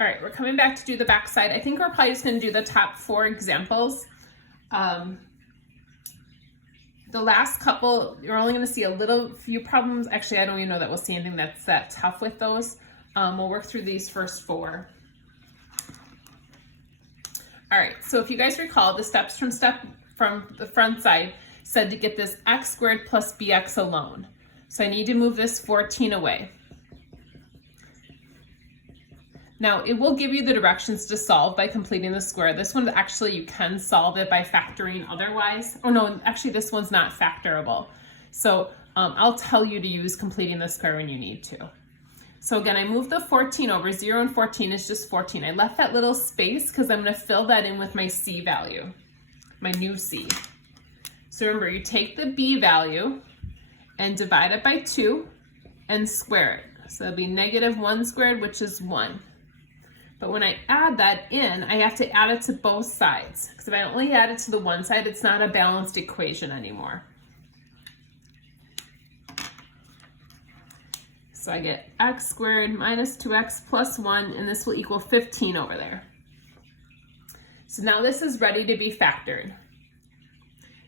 All right, we're coming back to do the back side. I think we're probably just gonna do the top 4 examples. The last couple, you're only gonna see a few problems. Actually, I don't even know that we'll see anything that's that tough with those. We'll work through these first 4. All right, so if you guys recall, the steps from the front side said to get this x squared plus bx alone. So I need to move this 14 away. Now, it will give you the directions to solve by completing the square. This one, actually, you can solve it by factoring otherwise. Oh no, actually this one's not factorable. So I'll tell you to use completing the square when you need to. So again, I moved the 14 over. 0 and 14 is just 14. I left that little space because I'm gonna fill that in with my c value, my new c. So remember, you take the b value and divide it by 2 and square it. So it'll be -1 squared, which is 1. But when I add that in, I have to add it to both sides. Because if I only add it to the one side, it's not a balanced equation anymore. So I get x squared minus 2x plus 1, and this will equal 15 over there. So now this is ready to be factored.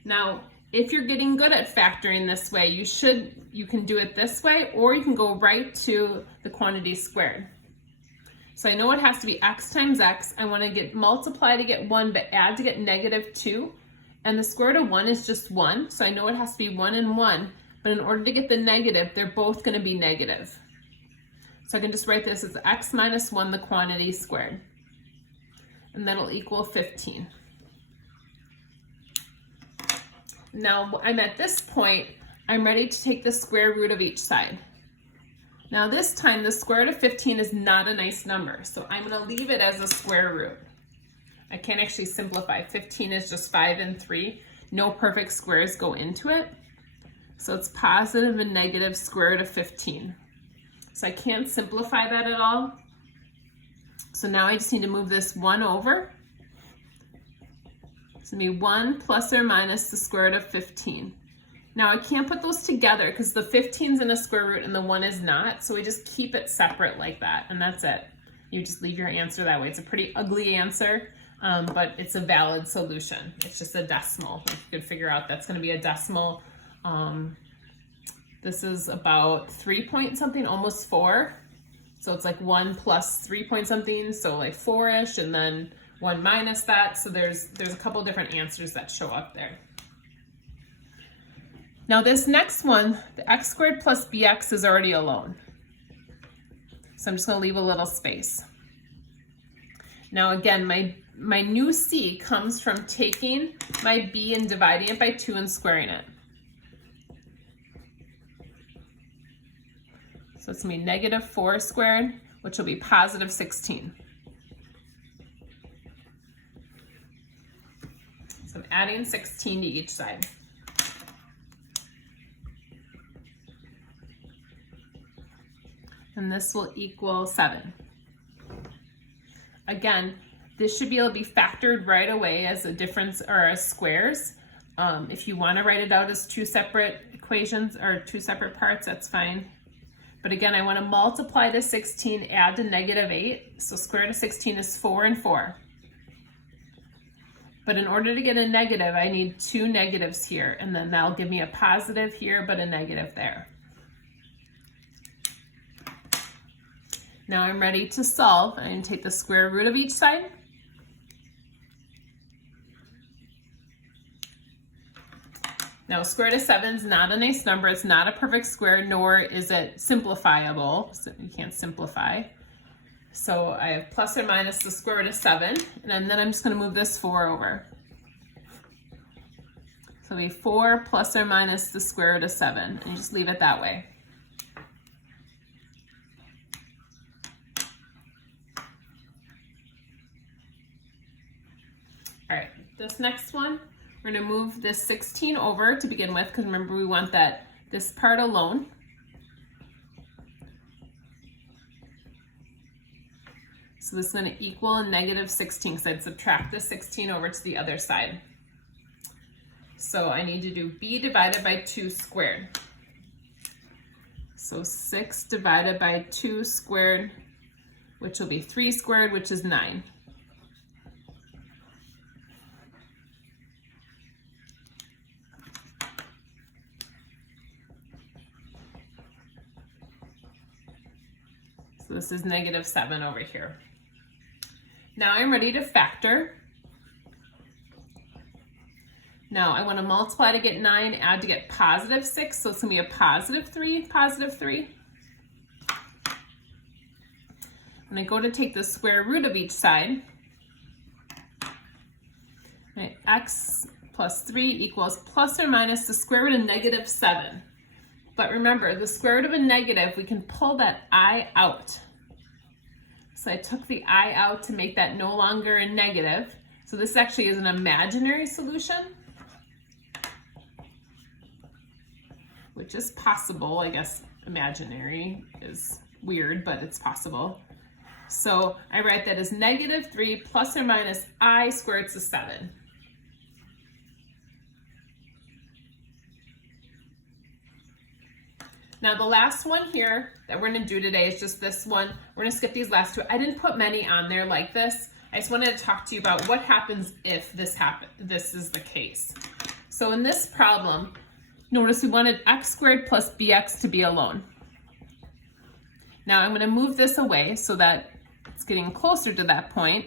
Now, if you're getting good at factoring this way, you can do it this way, or you can go right to the quantity squared. So I know it has to be x times x. I want to multiply to get 1, but add to get -2. And the square root of 1 is just 1. So I know it has to be 1 and 1. But in order to get the negative, they're both going to be negative. So I can just write this as x minus 1, the quantity squared. And that'll equal 15. Now I'm at this point, I'm ready to take the square root of each side. Now this time, the square root of 15 is not a nice number, so I'm going to leave it as a square root. I can't actually simplify. 15 is just 5 and 3. No perfect squares go into it. So it's positive and negative square root of 15. So I can't simplify that at all. So now I just need to move this 1 over. It's going to be 1 plus or minus the square root of 15. Now I can't put those together because the 15's in a square root and the 1 is not, so we just keep it separate like that, and that's it. You just leave your answer that way. It's a pretty ugly answer, but it's a valid solution. It's just a decimal. If you could figure out that's going to be a decimal. This is about 3 point something, almost 4. So it's like 1 plus 3 point something, so like 4-ish, and then 1 minus that. So there's a couple different answers that show up there. Now this next one, the x squared plus bx is already alone. So I'm just going to leave a little space. Now again, my new c comes from taking my b and dividing it by 2 and squaring it. So it's going to be -4 squared, which will be positive 16. So I'm adding 16 to each side. And this will equal 7. Again, this should be able to be factored right away as a difference or as squares. If you want to write it out as 2 separate equations or 2 separate parts, that's fine. But again, I want to multiply to 16, add to -8. So square root of 16 is 4 and 4. But in order to get a negative, I need 2 negatives here, and then that'll give me a positive here, but a negative there. Now I'm ready to solve. I'm going to take the square root of each side. Now square root of 7 is not a nice number. It's not a perfect square, nor is it simplifiable. So you can't simplify. So I have plus or minus the square root of 7, and then I'm just going to move this 4 over. So we have 4 plus or minus the square root of 7, and you just leave it that way. All right, this next one, we're going to move this 16 over to begin with, because remember we want this part alone. So this is going to equal a -16, because I'd subtract the 16 over to the other side. So I need to do b divided by 2 squared. So 6 divided by 2 squared which will be 3 squared, which is 9. So this is negative 7 over here. Now I'm ready to factor. Now I want to multiply to get 9, add to get positive 6, so it's going to be a positive 3, positive 3. When I go to take the square root of each side, right, x plus 3 equals plus or minus the square root of negative 7. But remember, the square root of a negative, we can pull that I out. So I took the I out to make that no longer a negative. So this actually is an imaginary solution, which is possible. I guess imaginary is weird, but it's possible. So I write that as negative 3 plus or minus I squared to 7. Now the last one here that we're going to do today is just this one. We're going to skip these last two. I didn't put many on there like this. I just wanted to talk to you about what happens if this is the case. So in this problem, notice we wanted x squared plus bx to be alone. Now I'm going to move this away so that it's getting closer to that point.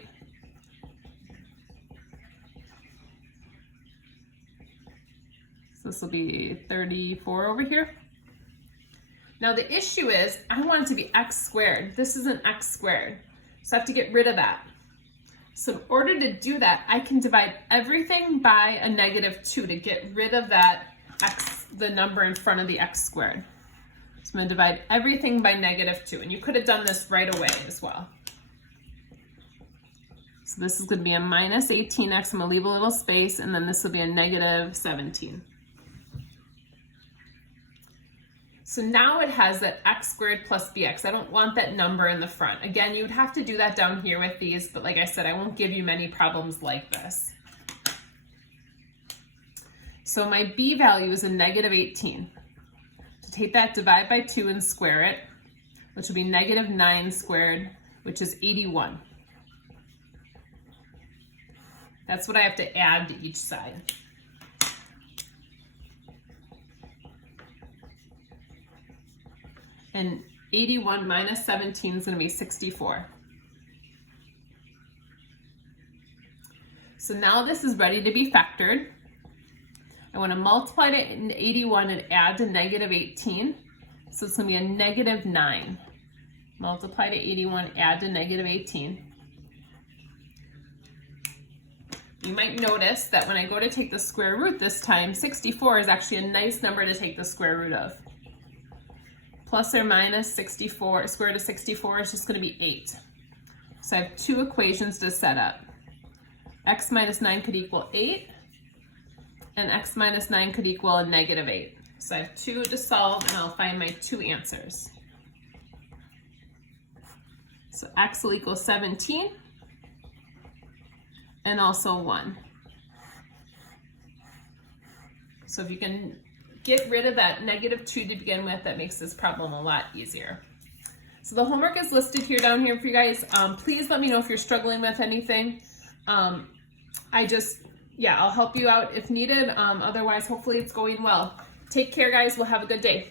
So this will be 34 over here. Now the issue is I want it to be x squared. This is an x squared, so I have to get rid of that. So in order to do that, I can divide everything by a negative 2 to get rid of that x, the number in front of the x squared. So I'm going to divide everything by negative 2, and you could have done this right away as well. So this is going to be a minus 18x. I'm going to leave a little space, and then this will be a negative 17. So now it has that x squared plus bx. I don't want that number in the front. Again, you would have to do that down here with these, but like I said, I won't give you many problems like this. So my b value is a negative 18. To take that, divide by 2 and square it, which will be negative 9 squared, which is 81. That's what I have to add to each side. And 81 minus 17 is going to be 64. So now this is ready to be factored. I want to multiply to 81 and add to negative 18. So it's going to be a negative 9. Multiply to 81, add to negative 18. You might notice that when I go to take the square root this time, 64 is actually a nice number to take the square root of. Plus or minus 64, square root of 64 is just going to be 8. So I have two equations to set up. X minus 9 could equal 8, and x minus 9 could equal a negative 8. So I have 2 to solve, and I'll find my 2 answers. So x will equal 17, and also 1. So if you can get rid of that negative 2 to begin with, that makes this problem a lot easier. So the homework is listed here down here for you guys. Please let me know if you're struggling with anything. I'll help you out if needed. Otherwise, hopefully it's going well. Take care, guys. We'll have a good day.